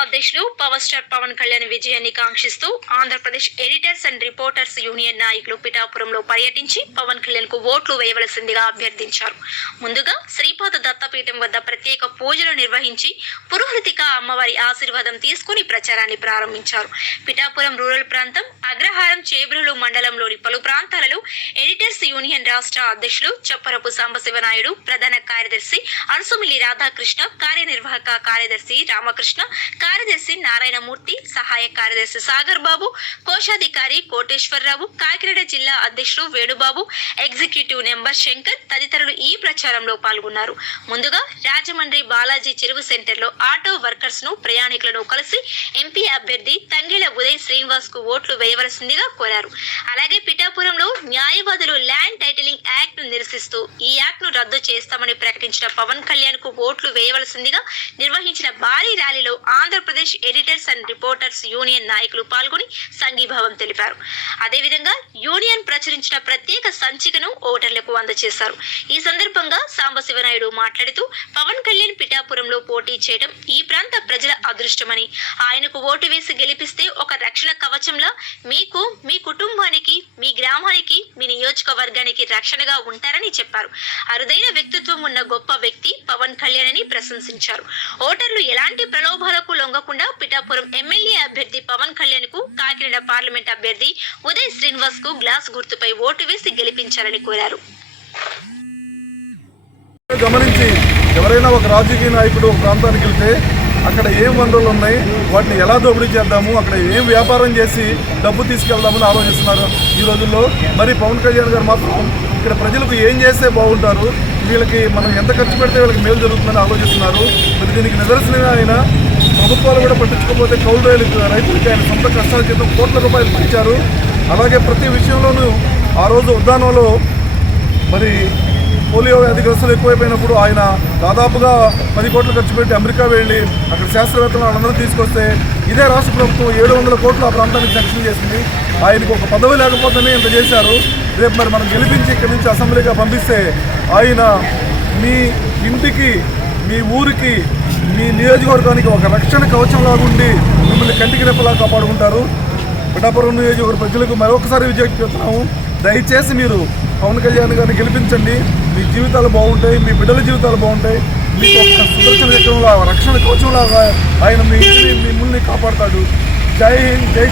అధ్యక్షులు power star Pawan Kalyan విజయాన్ని కాంక్షిస్తూ Andhra Pradesh editors and reporters union నాయకులు పిఠాపురంలో పర్యటించి పవన్ కళ్యాణ్కు ఓట్లు వేయవలసిందిగా అభ్యర్థించారు. ముందుగా శ్రీపాద దత్తపీఠం వద్ద ప్రత్యేక పూజలు నిర్వహించి పురోహృతిక అమ్మవారి ఆశీర్వాదం తీసుకుని ప్రచారాన్ని ప్రారంభించారు. పిఠాపురం రూరల్ ప్రాంతం అగ్రహారం చేబ్రులు మండలంలోని పలు ప్రాంతాలలో ఎడిటర్స్ యూనియన్ రాష్ట్ర అధ్యక్షులు చప్పరపు సాంబశివనాయుడు ప్రధాన కార్యదర్శి అరుసుమిల్లి రాధాకృష్ణ కార్యనిర్వాహక కార్యదర్శి రామకృష్ణ కార్యదర్శి నారాయణమూర్తి సహాయ కార్యదర్శి సాగర్ బాబు కోశాధికారి కోటేశ్వరరావు కాకినాడ జిల్లా అధ్యక్షుడు వేణుబాబు ఎగ్జిక్యూటివ్ నెంబర్ శంకర్ తదితరులు ఈ ప్రచారంలో పాల్గొన్నారు. ముందుగా రాజమండ్రి బాలాజీ చెరువు సెంటర్లో ఆటో వర్కర్స్ను ప్రయాణికులను కలిసి ఎంపీ అభ్యర్థి తంగిల ఉదయ్ శ్రీనివాస్కు ఓట్లు వేయవలసిందిగా కోరారు. అలాగే పిఠాపురంలో న్యాయవాదులు ల్యాండ్ టైటిలింగ్ యాక్ట్ నిరసిస్తూ ఈ యాక్ట్ను రద్దు చేస్తామని ప్రకటించిన పవన్ కళ్యాణ్కు ఓట్లు వేయవలసిందిగా నిర్వహించిన భారీ ర్యాలీలో Andhra Pradesh editors and reporters union నాయకులు పాల్గొని సంఘీభావం తెలిపారు. అదేవిధంగా యూనియన్ ప్రచురించిన ప్రత్యేక సంచికను ఓటర్లకు అందజేశారు. ఈ సందర్భంగా సాంబశివనాయుడు మాట్లాడుతూ పవన్ కళ్యాణ్ పిఠాపురంలో పోటీ చేయడం ఈ ప్రాంత ప్రజల అదృష్టమని. ఆయనకు ఓటు వేసి గెలిపిస్తే ఒక రక్షణ కవచంలా మీకు మీ కుటుంబానికి మీ గ్రామానికి మీ నియోజకవర్గానికి రక్షణగా ఉంటారని చెప్పారు. అరుదైన వ్యక్తిత్వం ఉన్న గొప్ప వ్యక్తి పవన్ కళ్యాణ్ అని ప్రశంసించారు. ఓటర్లు ఎలాంటి ప్రలోభాలకు లొంగకుండా పిఠాపురం ఎమ్మెల్యే అభ్యర్థి పవన్ కళ్యాణ్కు కాకినాడ పార్లమెంట్ అభ్యర్థి ఉదయ్ శ్రీనివాస్కు గ్లాస్ గుర్తుపై ఓటు వేసి గెలిపించాలని కోరారు. గమనించి ఎవరైనా ఒక రాజకీయ నాయకుడు ప్రాంతానికి వెళ్తే అక్కడ ఏం వనరులు ఉన్నాయి వాటిని ఎలా దోపిడీ చేద్దాము అక్కడ ఏం వ్యాపారం చేసి డబ్బు తీసుకెళ్దామని ఆలోచిస్తున్నారు ఈ రోజుల్లో. మరి పవన్ కళ్యాణ్ గారు మాత్రం ఇక్కడ ప్రజలకు ఏం చేస్తే బాగుంటారు వీళ్ళకి మనం ఎంత ఖర్చు పెడితే వీళ్ళకి మేలు జరుగుతుందని ఆలోచిస్తున్నారు. మరి దీనికి నిదర్శనంగా ఆయన ప్రభుత్వాలు కూడా పట్టించుకోకపోతే కౌలు రైలు రైతులకి ఆయన సొంత కష్టాల చేత కోట్ల రూపాయలు పెంచారు అలాగే ప్రతి విషయంలోనూ ఆ రోజు ఉద్దానంలో మరి పోలియో వ్యాధిగ్రస్తులు ఎక్కువైపోయినప్పుడు ఆయన దాదాపుగా పది కోట్లు ఖర్చు పెట్టి అమెరికా వెళ్ళి అక్కడ శాస్త్రవేత్తలు వాళ్ళందరూ తీసుకొస్తే ఇదే రాష్ట్ర ప్రభుత్వం ఏడు వందల కోట్లు ఆ ప్రాంతానికి శాంక్షన్ చేసింది. ఆయనకు ఒక పదవి లేకపోతేనే ఇంత చేశారు. రేపు మరి మనం గెలిపించి ఇక్కడి నుంచి అసెంబ్లీగా పంపిస్తే ఆయన మీ ఇంటికి మీ ఊరికి మీ నియోజకవర్గానికి ఒక రక్షణ కవచం లాగుండి మిమ్మల్ని కంటికి రెప్పలా కాపాడుకుంటారు. పిఠాపురం నియోజకవర్గ ప్రజలకు మరొకసారి విజయం చెప్తున్నాము దయచేసి మీరు పవన్ కళ్యాణ్ గారిని గెలిపించండి. మీ జీవితాలు బాగుంటాయి మీ బిడ్డల జీవితాలు బాగుంటాయి. మీకు ఒక సుదర్శన చక్రంలో రక్షణ కవచంలాగా ఆయన మీ మిమ్మల్ని కాపాడతాడు. జై హింద్ జై